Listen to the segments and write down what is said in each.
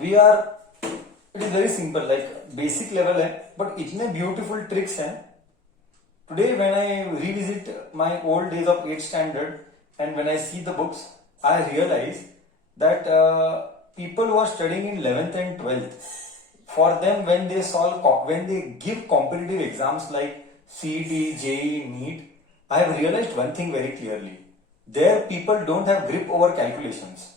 We are, it is very simple, like basic level है but इतने beautiful tricks हैं. Today, when I revisit my old days of 8th standard and when I see the books, I realize that people who are studying in 11th and 12th, for them when they give competitive exams like CET, JEE, NEET, I have realized one thing very clearly. There, people don't have grip over calculations.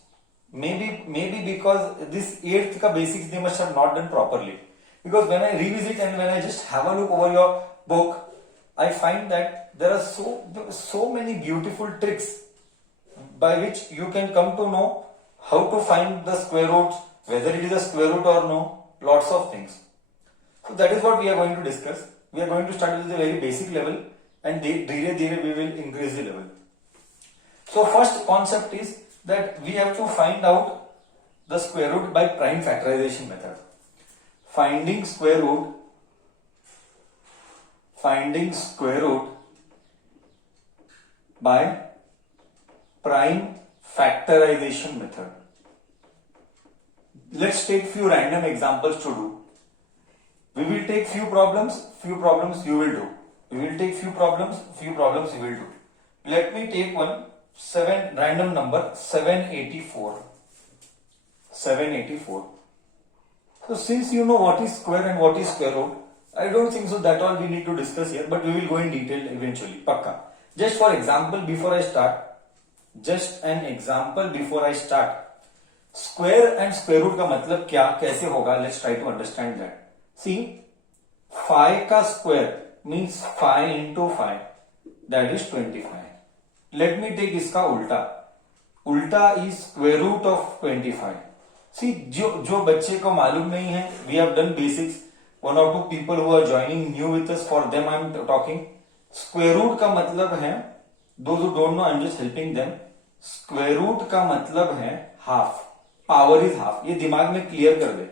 Maybe because this 8th ka basics they must have not done properly. Because when I revisit and when I just have a look over your book, I find that there are so many beautiful tricks by which you can come to know how to find the square roots, whether it is a square root or no, lots of things. So that is what we are going to discuss. We are going to start with a very basic level and धीरे धीरे we will increase the level. So first concept is that we have to find out the square root by prime factorization method. Finding square root by prime factorization method. Let's take few random examples to do. We will take few problems you will do. We will take few problems you will do. Let me take one random number 784. So since you know what is square and what is square root, I don't think so that all we need to discuss here, but we will go in detail eventually. Pakka. Just for example, before I start, square and square root का मतलब क्या, कैसे होगा? Let's try to understand that. See, 5 का square means 5 into 5, that is 25. Let me take इसका उल्टा. उल्टा is square root of 25. See, जो बच्चे को मालूम नहीं है, we have done basics. One or two people who are joining new with us, for them I am talking. Square root का मतलब है, those who don't know I am just helping them. Square root का मतलब है half. Power is half. ये दिमाग में clear कर दे.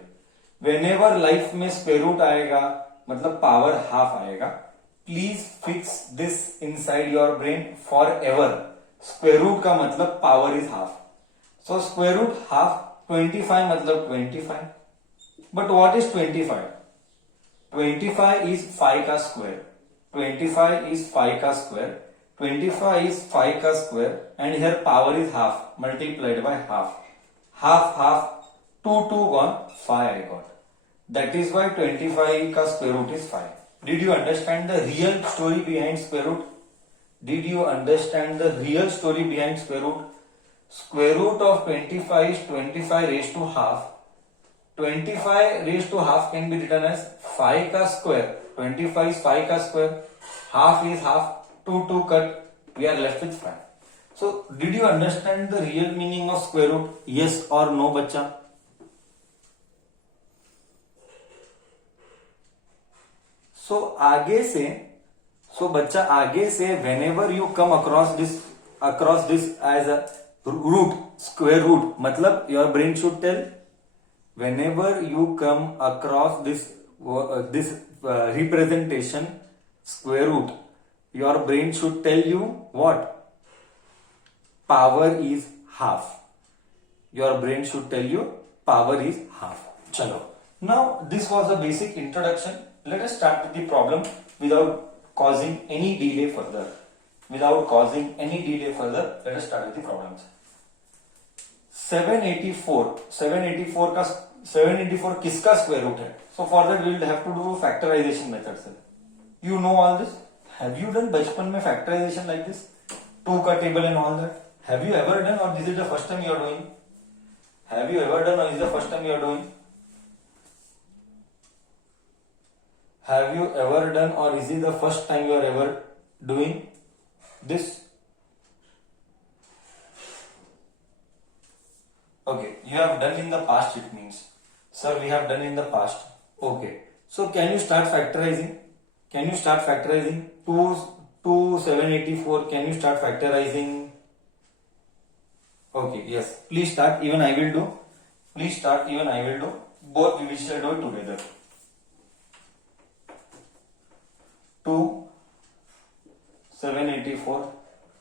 Whenever life में square root आएगा, मतलब power half आएगा. Please fix this inside your brain forever. Square root का मतलब power is half. So square root half 25 मतलब 25. But what is 25? 25 is 5 का square. 25 is 5 का square. 25 is 5 का square. And here power is half multiplied by half. Half. 2 gone. 5 I got. That is why 25 का square root is 5. Did you understand the real story behind square root? Did you understand the real story behind square root? Square root of 25 is 25 raised to half. 25 raised to half can be written as 5 का square. 25 is 5 का square. Half is half. 2 cut. We are left with 5. So, did you understand the real meaning of square root? Yes or no, बच्चा? So, बच्चा आगे से whenever you come across this as a root, square root, मतलब your brain should tell, whenever you come across this representation square root, your brain should tell you what? Power is half. Your brain should tell you power is half. Chalo. Now this was the basic introduction. Let us start with the problem without causing any delay further. Let us start with the problems. 784 किसका square root है? So for that we will have to do factorization method. Sir, you know all this? Have you done बचपन में factorization like this? 2 का table and all that? Have you ever done, or this is the first time you are doing? Have you ever done, or is the first time you are doing? Have you ever done, or is it the first time you are ever doing this? Okay, you have done in the past, it means. Sir, we have done in the past. Okay. So can you start factorizing? 2 784, can you start factorizing? Okay, yes. Please start, even I will do. Both we shall do it together. 2 784,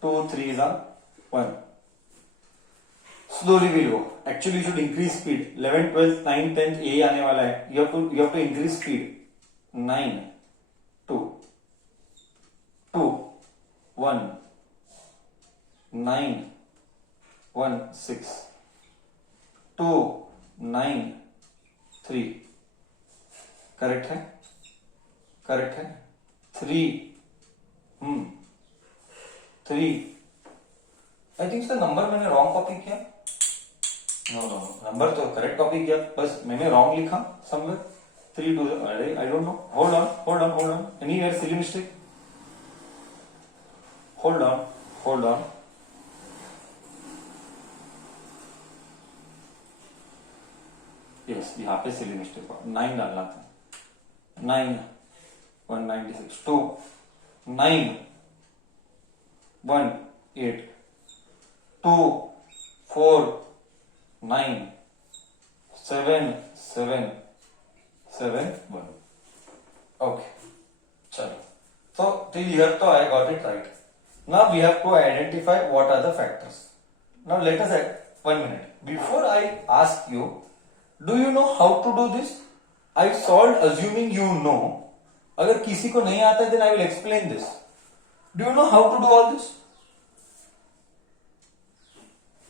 2 3s are 1. Slowly we'll go. Actually, you should increase speed. 11, 12, 9, 10, A आने वाला है. You have to increase speed. 9, 2, 2, 1, 9, 1, 6, 2, 9, 3. Correct है? Correct है? 3, 3. I think sir number मैंने wrong copy किया. No no, number तो correct copy किया, बस मैंने रॉन्ग लिखा समवेयर. 3 2. अरे I don't know. Hold on. Anywhere silly mistake. Hold on. Yes, यहाँ पे सिली मिस्टेक हुआ. 9 डालना था. 9 196 2 9 1 8 2 4 9 7 7 7 1. Okay, chalo. So till here to I got it right. Now we have to identify what are the factors. Now let us add 1 minute. Before I ask you, do you know how to do this? I solved assuming you know. अगर किसी को नहीं आता है then I will explain this. Do you know how to do all this?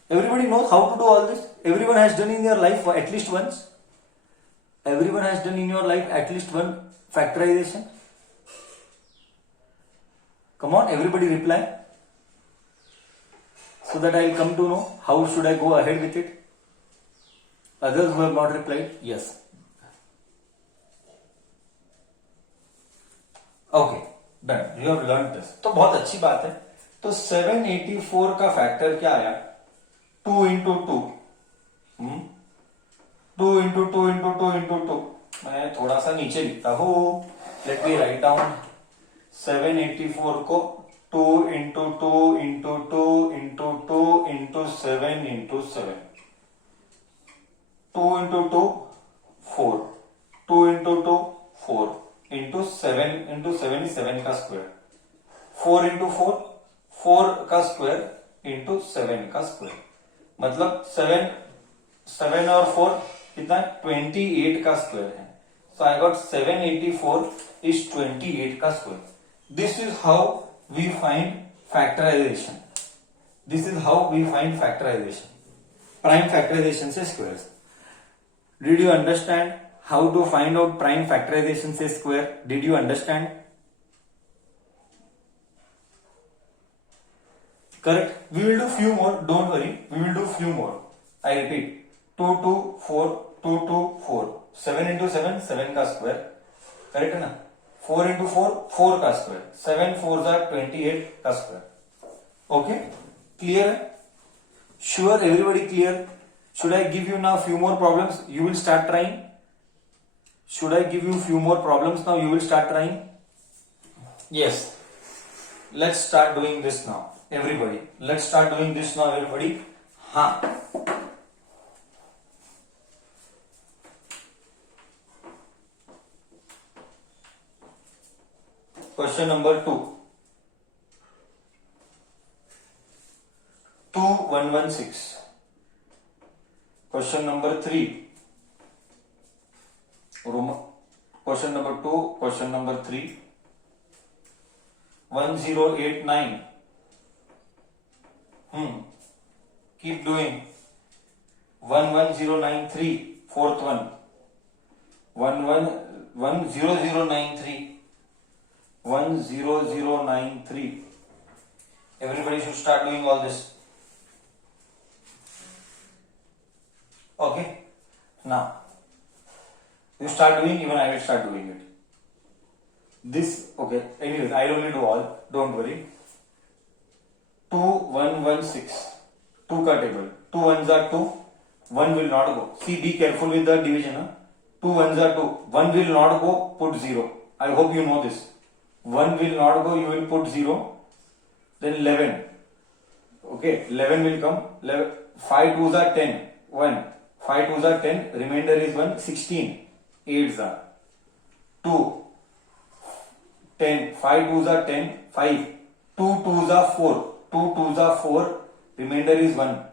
Everybody knows how to do all this. Everyone has done in their life at least once. Everyone has done in your life at least one factorization. Come on, everybody reply. So that I will come to know how should I go ahead with it. Others who have not replied, yes. Okay, done. You have learned this. तो बहुत अच्छी बात है. तो 784 का factor क्या आया? 2 into 2. 2 into 2 into 2 into 2. मैं थोड़ा सा नीचे लिखता हूँ. Let me write down 784 को 2 into 2 into 2 into 2 into 7 into 7. 2 into 2 4. 2 into 2 4 into 7 into 7 is 7 का स्क्वायर. 4 into 4 4 का स्क्वायर into 7 का स्क्वायर. मतलब 7 और 4 कितना? 28 का स्क्वायर है. So I got 784 is 28 का square. This is how we find factorization. Prime factorization से squares. Did you understand how to find out prime factorization से square? Did you understand? Correct. We will do few more. Don't worry. We will do few more. I repeat. 2 2 4 2 2 4. 7 into 7 7 का square. Correct है ना? 4 into 4 4 का square. 7 4s are 28 का square. Okay? Clear है? Sure, everybody clear? Should I give you now few more problems? You will start trying. Should I give you few more problems now? You will start trying. Yes. Let's start doing this now. Everybody. Let's start doing this now, everybody. हाँ. Question number 2. 2116. Question number 3. Question number 2. Question number 3. 1089. Keep doing. 11093. Fourth one. 10093. 10093. Everybody should start doing all this. Okay. Now, you start doing, even I will start doing it. This, okay. Anyways, I only do all. Don't worry. 2116. 2 का table. 2 ones are 2. 1 will not go. See, be careful with the division. Huh? 2 ones are 2. 1 will not go. Put 0. I hope you know this. 1 will not go. You will put 0. Then 11. Okay. 11 will come. 5 2s are 10. 1. 5 2s are 10. Remainder is 1. 16. 8s are 2. 10. 5 2s are 10. 5. 2 2s are 4. 2 2s are 4. Remainder is 1.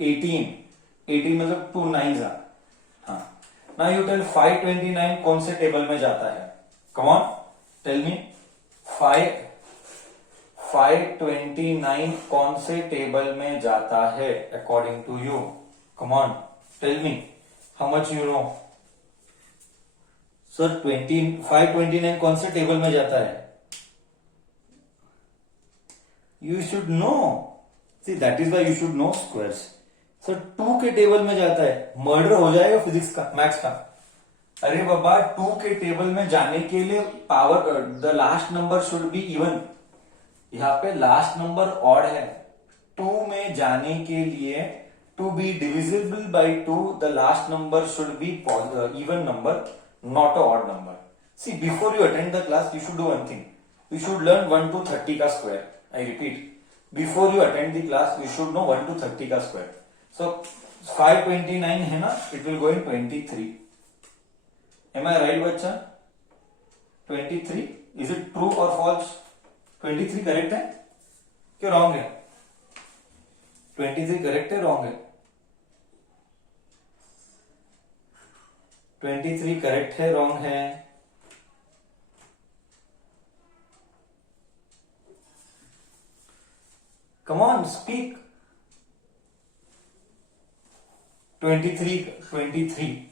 18 मतलब 2 9s are. हाँ. Now you tell 529 कौन से table में जाता है? Come on, tell me. 529 कौन से table में जाता है according to you? Come on, tell me. How much you know? Sir, 529 कौन से टेबल में जाता है? You should know. See, that is why you should know squares. Sir, 2 के टेबल में जाता है. मर्डर हो जाएगा फिजिक्स का, मैथ्स का. अरे बाबा, 2 के टेबल में जाने के लिए power the last number should be even. यहाँ पे लास्ट नंबर ऑड है. 2 में जाने के लिए to be divisible by 2 the last number should be even number, not a odd number. See, before you attend the class you should do one thing. You should learn 1 to 30 का square. I repeat, before you attend the class, you should know 1 to 30 का square. So 529 है ना, it will go in 23. Am I right बच्चा? 23. Is it true or false? 23 correct है? क्यों wrong है? 23 correct है, wrong है? 23 correct है, wrong है? Come on, speak. 23.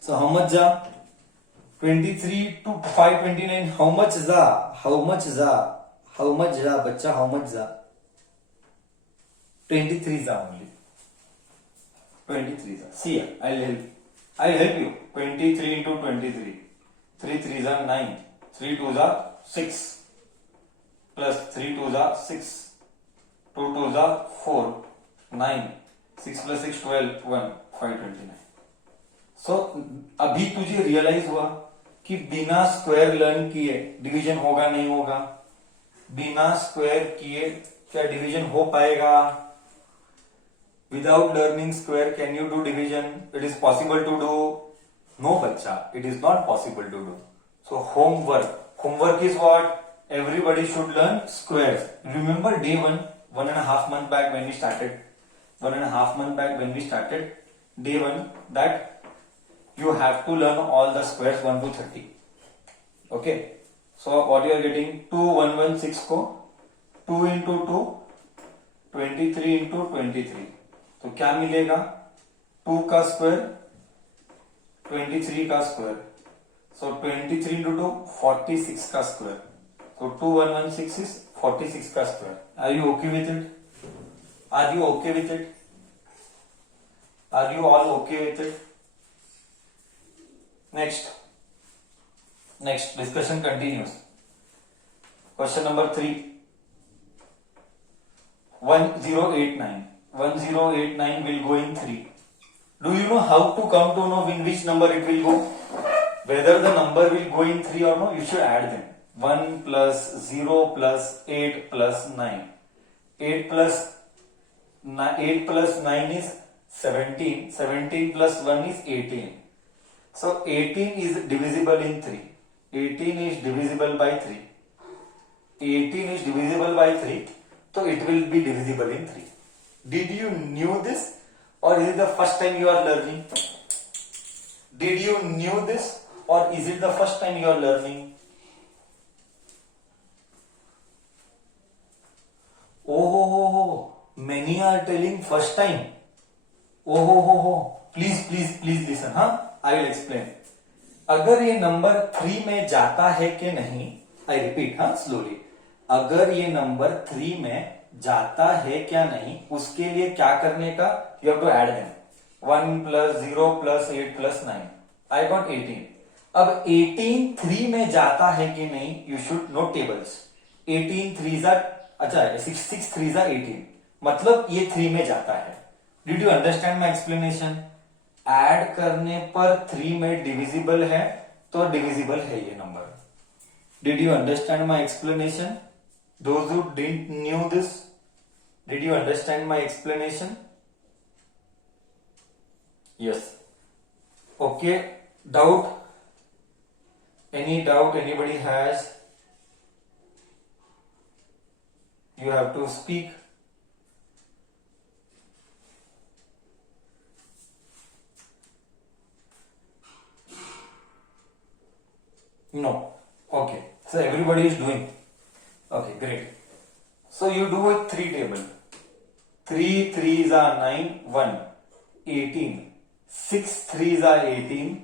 So how much जा? 23 to 529. How much जा? बच्चा, how much जा? 23 जा only. 23 जा. See, I'll help you. 23 into 23. 3 3s are 9. 3 2s are 6. Plus 3 2s are 6. 2 2s are 4. 9. 6 plus 6 12. 1 529. So अभी तुझे रियलाइज हुआ कि बिना स्क्वायर लर्न किए डिवीजन होगा नहीं होगा? बिना स्क्वायर किए क्या डिवीजन हो पाएगा? Without learning square, can you do division? It is possible to do. No, bachcha, it is not possible to do. So homework is what? Everybody should learn squares. Remember day 1.5 month back when we started. 1.5 month back when we started, day 1, that you have to learn all the squares 1 to 30. Okay. So what you are getting? 2116 को 2 into 2, 23 into 23. तो क्या मिलेगा? 2 का square, 23 का square. So 23 into 2, 46 का square. So 2116 is 46 का square. Are you okay with it? Are you okay with it? Are you all okay with it? Next discussion continues. Question number 3. 1089. 1089 will go in 3. Do you know how to come to know in which number it will go? Whether the number will go in 3 or no, you should add them. 1 plus 0 plus 8 plus 9. 8 plus 9 is 17. 17 plus 1 is 18. So 18 is divisible in 3. 18 is divisible by 3. 18 is divisible by 3. So it will be divisible in 3. Did you knew this, or is it the first time you are learning? Did you knew this, or is it the first time you are learning? Oh, many are telling first time. Oh, please listen, huh? I will explain. अगर ये number 3 में जाता है कि नहीं, I repeat, हाँ, slowly. अगर ये नंबर 3 में जाता है क्या नहीं, उसके लिए क्या करने का? You have to add them. 1 plus 0 plus 8 plus 9. I got 18. अब 18 3 में जाता है कि नहीं, you should know tables. 18 3s are, अच्छा 6 3s are 18. मतलब ये 3 में जाता है. Did you understand my explanation? Add करने पर 3 में डिविजिबल है, तो डिविजिबल है ये number. Did you understand my explanation? Those who didn't knew this, did you understand my explanation? Yes. Okay. Doubt? Any doubt anybody has? You have to speak. No. Okay. So everybody is doing. Okay, great. So you do a 3 table. 3 3s are 9, 1, 18. 6 3s are 18.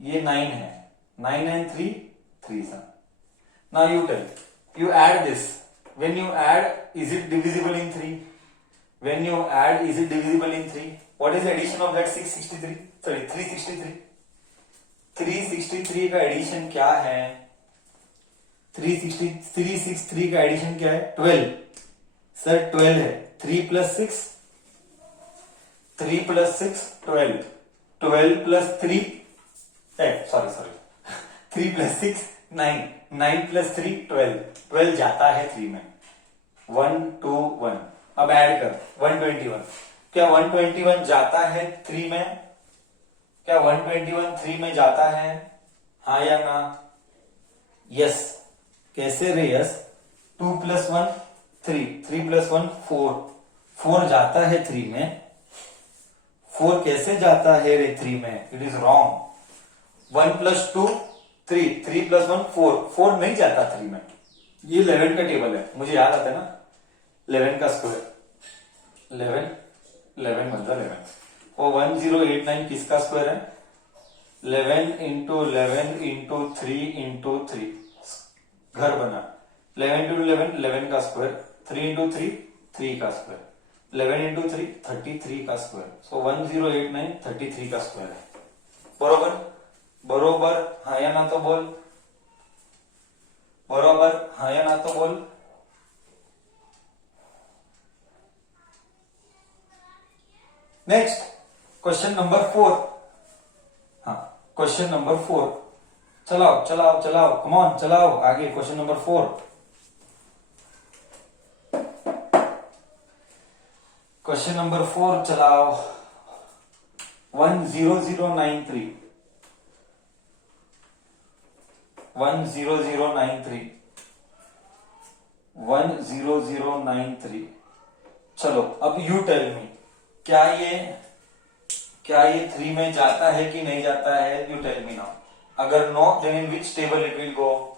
ये 9 है. 9 and 3, 3s are. Now you tell. You add this. When you add, is it divisible in 3? When you add, is it divisible in 3? What is the addition of that 663? Sorry, 363. 363 का addition क्या है? 363 का addition क्या है? 12. Sir 12 है. 3 plus 6, 3 plus 6, 12. 12 plus 3, sorry. 3 plus 6, 9. 9 plus 3, 12. 12 जाता है 3 में. 1 2 1. अब ऐड कर 121. क्या 121 जाता है 3 में? क्या 121 3 में जाता है? हाँ या ना? यस. कैसे रे? यस. 2 plus 1 3. 3 plus 1 4. 4 जाता है 3 में. 4 कैसे जाता है रे 3 में? It is wrong. 1 plus 2 3. 3 plus 1 4. 4 नहीं जाता 3 में. ये 11 का टेबल है, मुझे याद आता है ना. 11 का स्क्वायर 11 11 मतलब 11. वो 1089 किसका स्क्वायर है? 11 इंटू 11 इंटू 3 इंटू 3. घर बना. 11 इंटू 11 11 का स्क्वायर. 3 इंटू 3 3 का स्क्वायर. 11 इंटू 3 33 का स्क्वायर. सो 1089 33 का स्क्वायर है. बरोबर? बरोबर. हाँ या ना तो बोल. बरोबर. हाँ या ना तो बोल. Next question number 4. हाँ, क्वेश्चन नंबर 4. चलाओ कम ऑन, चलाओ आगे. Question number 4. क्वेश्चन नंबर 4 चलाओ. 10093 10093 10093. चलो अब यू टेल मी, क्या ये 3 में जाता है कि नहीं जाता है? You tell me now. अगर no, then in which table it will go?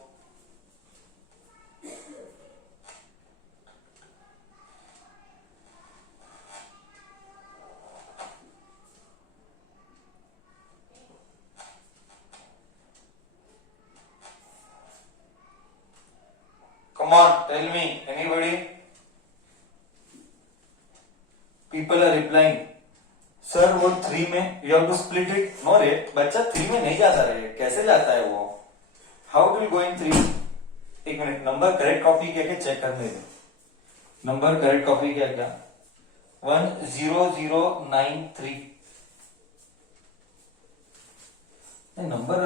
Come on, tell me, anybody? People are replying. Sir वो 3 में you have to split it. No रे बच्चा, 3 में नहीं जाता रे. कैसे जाता है वो? हाउ विल गो इन 3? एक मिनट, नंबर करेक्ट कॉपी क्या चेक करने दे. नंबर करेक्ट कॉपी क्या 10093. नंबर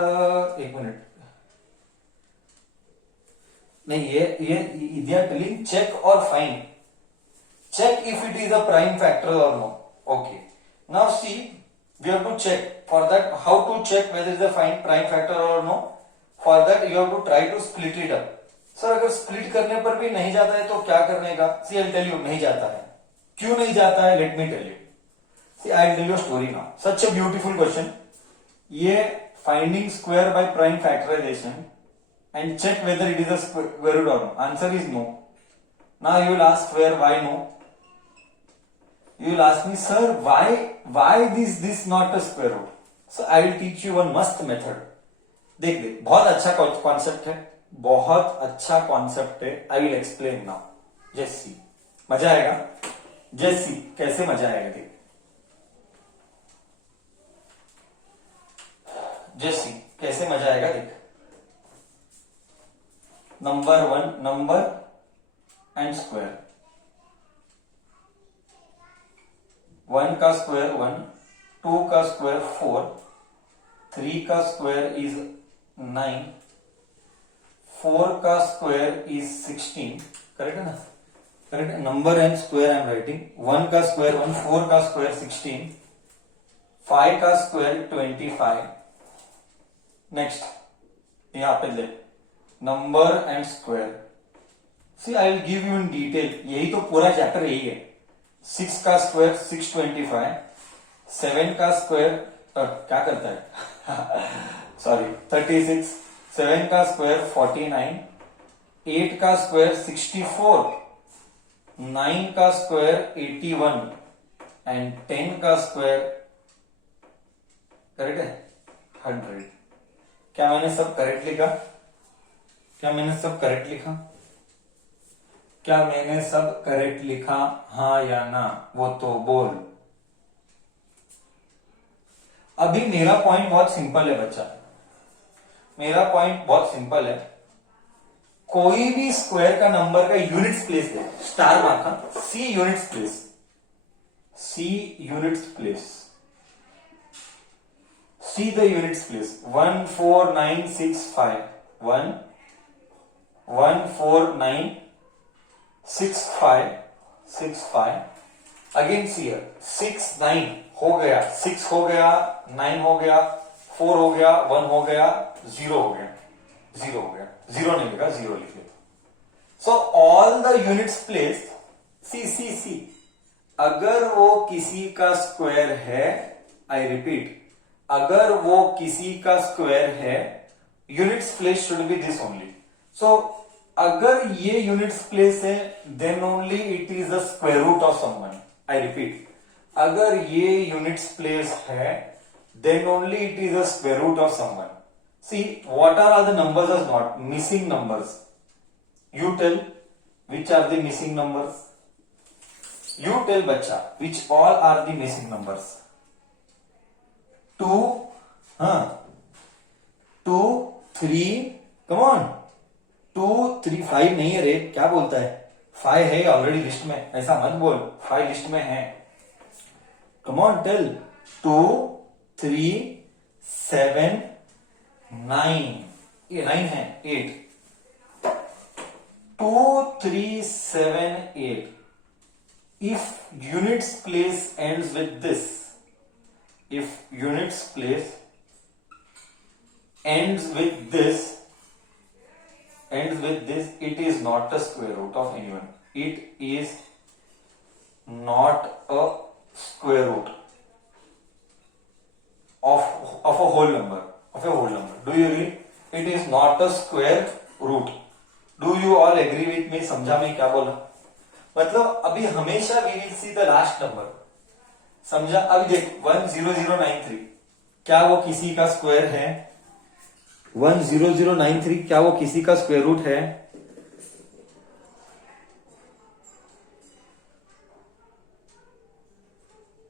एक मिनट. नहीं, ये दे आर टेलिंग चेक और find. Check if it is a prime factor or no. Okay. Now see, we have to check. For that, how to check whether it is a prime factor or no? For that, you have to try to split it up. Sir, अगर split करने पर भी नहीं जाता है तो क्या करने का? See, I'll tell you, नहीं जाता है. क्यों नहीं जाता है? Let me tell you. See, I'll tell you a story now. Such a beautiful question. ये finding square by prime factorization and check whether it is a square root or no. Answer is no. Now you will ask where, why no? You will ask me, sir, why this not a square root? So I will teach you one must method. देख, बहुत अच्छा concept है, बहुत अच्छा concept है. I will explain now. Just see. मजा आएगा. Just see कैसे मजा आएगा. देख, जस्ट सी कैसे मजा आएगा. देख, नंबर 1 नंबर एंड स्क्वायर. 1 का स्क्वायर 1, 2 का स्क्वायर 4, 3 का स्क्वायर इज 9, 4 का स्क्वायर इज 16. करेक्ट है ना? Correct. Number and square I am writing. 1 का स्क्वायर 1, 4 का स्क्वायर 16, 5 का स्क्वायर 25. नेक्स्ट यहां पे ले number and square. See I will give you in detail. यही तो पूरा चैप्टर यही है. 6 का स्क्वायर 625, 7 का स्क्वायर क्या करता है? सॉरी 36, 7 का स्क्वायर 49, 8 का स्क्वायर 64, 9 का स्क्वायर 81 एंड 10 का स्क्वायर करेक्ट है 100। क्या मैंने सब करेक्ट लिखा? क्या मैंने सब करेक्ट लिखा? क्या मैंने सब करेक्ट लिखा? हाँ या ना, वो तो बोल। अभी मेरा पॉइंट बहुत सिंपल है बच्चा, मेरा पॉइंट बहुत सिंपल है। कोई भी स्क्वायर का नंबर का यूनिट्स प्लेस है, स्टार मार्का, see units place, see units place, see the units place 1 4 9 6 5 1 1 4 9 6 5 6 5 again सी 6 9 हो गया, 6 हो गया, 9 हो गया, 4 हो गया, 1 हो गया, 0 हो गया, 0 हो गया, 0 नहीं लिखा, 0 लिख लिया। So all the units place see अगर वो किसी का स्क्वायर है, आई रिपीट, अगर वो किसी का स्क्वायर है, units place should be this only. So अगर ये यूनिट्स प्लेस है, then only it is the square root of someone. I repeat, अगर ये यूनिट्स प्लेस है, then only it is a square root of someone. See, what are the numbers as not missing numbers? You tell which are the missing numbers. You tell bacha which all are the missing numbers. 2, 2 3, come on, 2 3 5 नहीं है रे, क्या बोलता है? 5 है already list में, ऐसा मत बोल, 5 लिस्ट में है। Come on, tell 2 3 7 9, ये 9 है, 8 2 3 7 8। If units place ends with this, if units place ends with this, it is not a square root of anyone. It is not a square root of a whole number, Do you agree? It is not a square root. Do you all agree with me? समझा मैं क्या बोला? मतलब अभी हमेशा we will see the last number. समझा? अभी देख 10093, क्या वो किसी का स्क्वायर है? 10093 क्या वो किसी का स्क्वायर रूट है?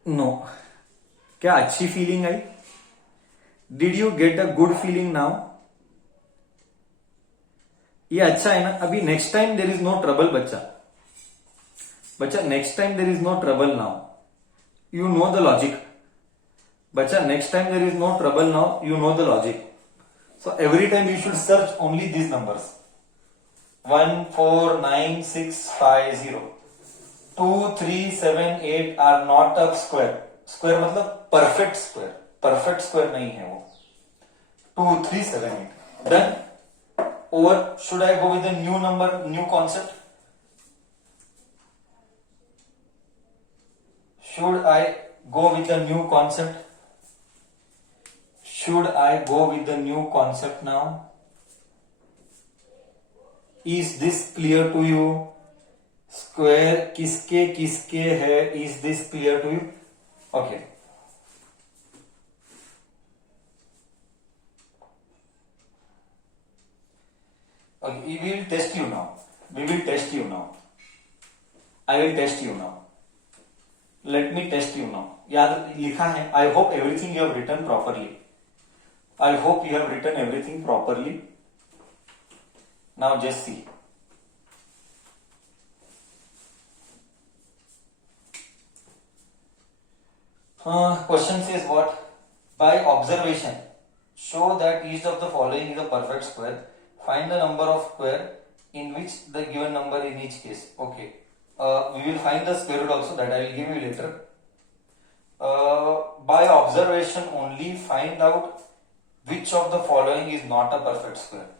नो। क्या अच्छी फीलिंग आई? Did you get a good feeling now? ये अच्छा है ना? अभी next time there is no trouble बच्चा next time there is no trouble now, you know the logic. बच्चा next time there is no trouble now, you know the logic. So every time you should search only these numbers 1 4 9 6 5 0 2 3 7 8 are not a square. Square मतलब perfect square नहीं है वो। 2 3 7 8 done. Or should I go with a new number, new concept? Should I go with a new concept? Should I go with the new concept now? Is this clear to you? Square किसके किसके है? Is this clear to you? Okay. Okay, we will test you now. I will test you now. Let me test you now. याद लिखा है? I hope everything you have written properly. Now just see. Question says what? By observation, show that each of the following is a perfect square. Find the number of square in which the given number in each case. Okay. We will find the square root also, that I will give you later. By observation only, find out which of the following is not a perfect square.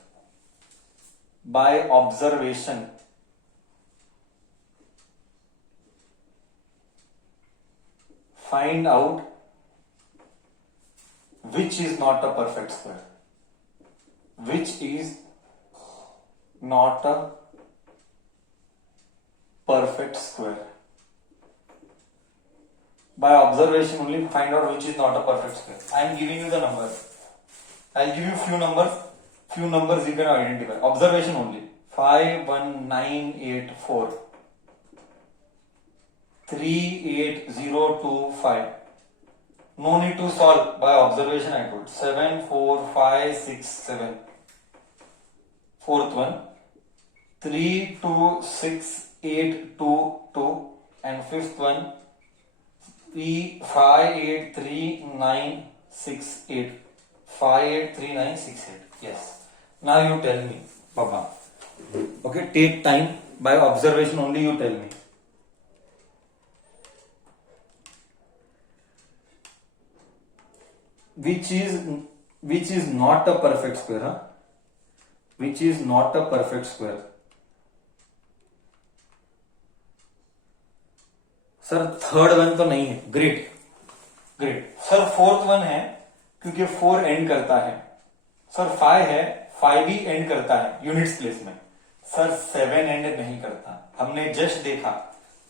By observation, find out which is not a perfect square. which is not a perfect square. By observation only find out which is not a perfect square. I am giving you the number. I'll give you few numbers. Few numbers you can identify. Observation only. 51984 38025. No need to solve. By observation I told. 74567. Fourth one 326822, and fifth one 583968. 583968. Yes. Now you tell me, Papa. Okay, take time. By observation only you tell me. Which is not a perfect square, huh? Which is not a perfect square. Sir third one तो नहीं है. Great great. Sir fourth one है क्योंकि 4 and करता है. Sir 5 है, 5 भी and करता है यूनिट्स प्लेस में. सर 7 एंड नहीं करता. हमने जस्ट देखा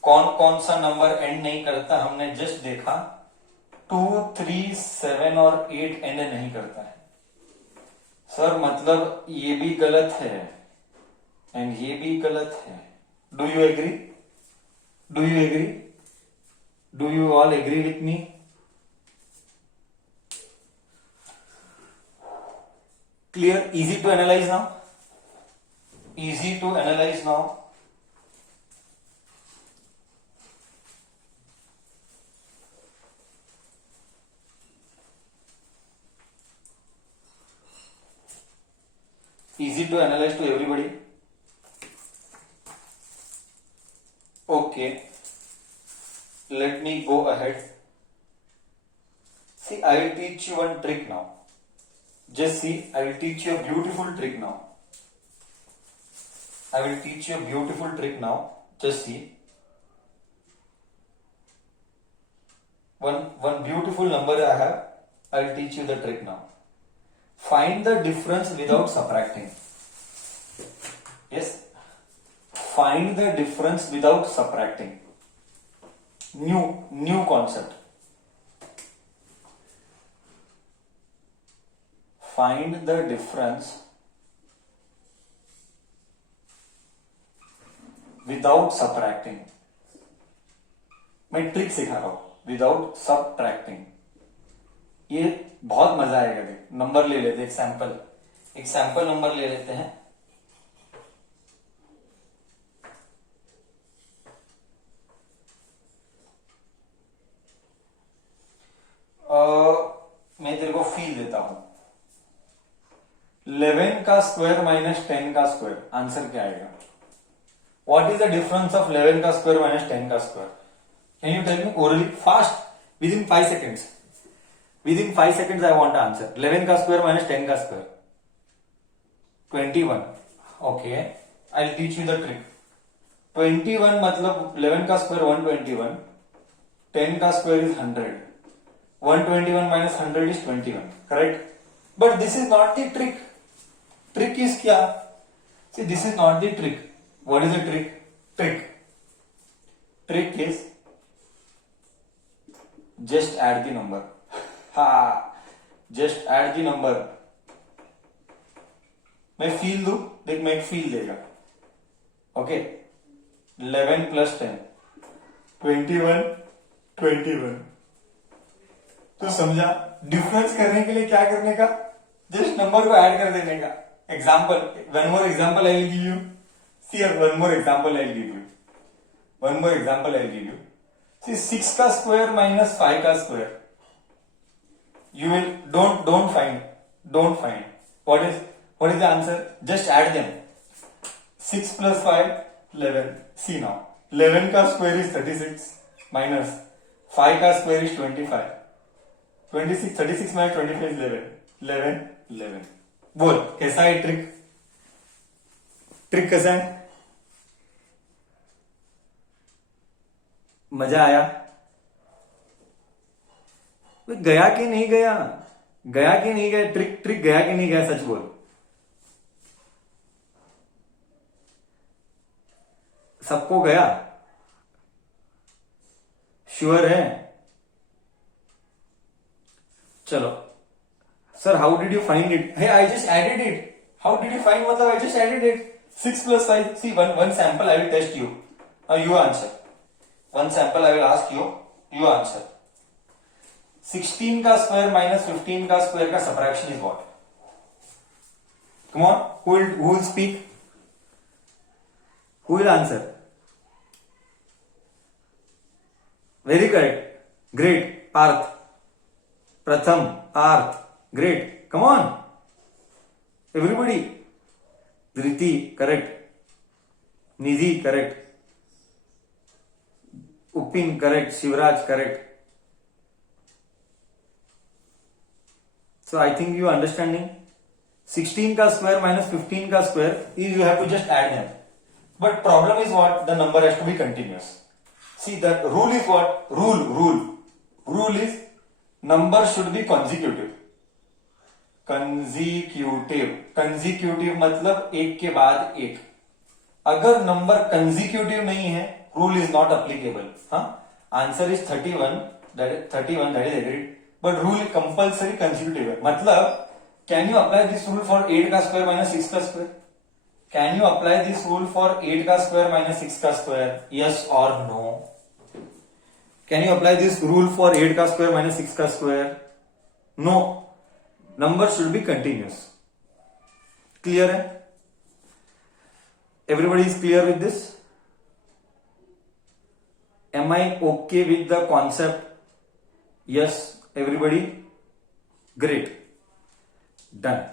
कौन कौन सा नंबर एंड नहीं करता. हमने जस्ट देखा 2, 3, 7 और 8 एंड नहीं करता है. सर मतलब ये भी गलत है एंड ये भी गलत है. Do you agree? Do you agree? Do you all agree with me? Clear? Easy to analyse now. Easy to analyse now. Easy to analyze to everybody. Okay, let me go ahead. See, I will teach you one trick now. Just see, I will teach you a beautiful trick now. I will teach you a beautiful trick now. Just see. One beautiful number I have. I will teach you the trick now. Find the difference without subtracting. Yes. Find the difference without subtracting. New concept. Find the difference without subtracting. मैं trick सिखा रहा हूं. Without subtracting. ये बहुत मजा आएगा. देख number ले लेते. एक सैंपल नंबर ले लेते हैं. मैं तेरे को फील देता हूं. 11 का स्क्वायर माइनस 10 का स्क्वायर. आंसर क्या आएगा? What is the difference of 11 का स्क्वायर माइनस 10 का square? Can you tell me orally fast within 5 seconds? Within 5 seconds I want to answer. 11 का स्क्वायर माइनस 10 का square 21. Okay, I'll teach you the trick. 21 मतलब 11 का square 121, 10 का square is 100. 121 minus 100 is 21. Correct? But this is not the trick. Trick is क्या? See, this is not the trick. What is the trick? Trick is just add the number. Just add the number. मैं feel दूं. देख मैं एक feel देगा. Okay 11 plus 10 21. तो समझा? Difference करने के लिए क्या करने का? जस्ट नंबर को ऐड कर देने का. Example, one more example I will give you. See one more example I will give you. See 6 का स्क्वायर माइनस 5 का square. You will don't find. What is the answer? Just add them. 6 plus 5 11. See now 11 का square is 36 minus 5 का square is 25. 36 minus 25 is 11. बोल कैसा है trick कैसा है? मजा आया? गया कि नहीं गया? ट्रिक गया कि नहीं गया? सच बोल. सबको गया? श्योर है? चलो sir, how did you find it? Hey, I just added it. How did you find? मतलब I just added it. 6 plus 5. See, one sample I will test you. Now you answer. One sample I will ask you. You answer. 16 का square minus 15 का square का subtraction is what? Come on, who will speak? Who will answer? Very correct. Great. Parth. Pratham. Parth. Great. Come on. Everybody. Dhriti. Correct. Nidhi. Correct. Upin. Correct. Shivraj. Correct. So I think you are understanding. 16 का square minus 15 का square is you have to just add them. But problem is what? The number has to be continuous. See, the rule is what? Rule is number should be consecutive. Consecutive मतलब एक के बाद एक. अगर number consecutive नहीं है, rule is not applicable. हाँ, answer is 31. that is agreed. But rule compulsory consecutive है. मतलब can you apply this rule for 8 का स्क्वायर माइनस 6 का square? Can you apply this rule for 8 का square minus 6 का square? Yes or no? Can you apply this rule for 8 का square minus 6 का square? No. Number should be continuous. Clear है? Everybody is clear with this? Am I okay with the concept? Yes, everybody? Great. Done.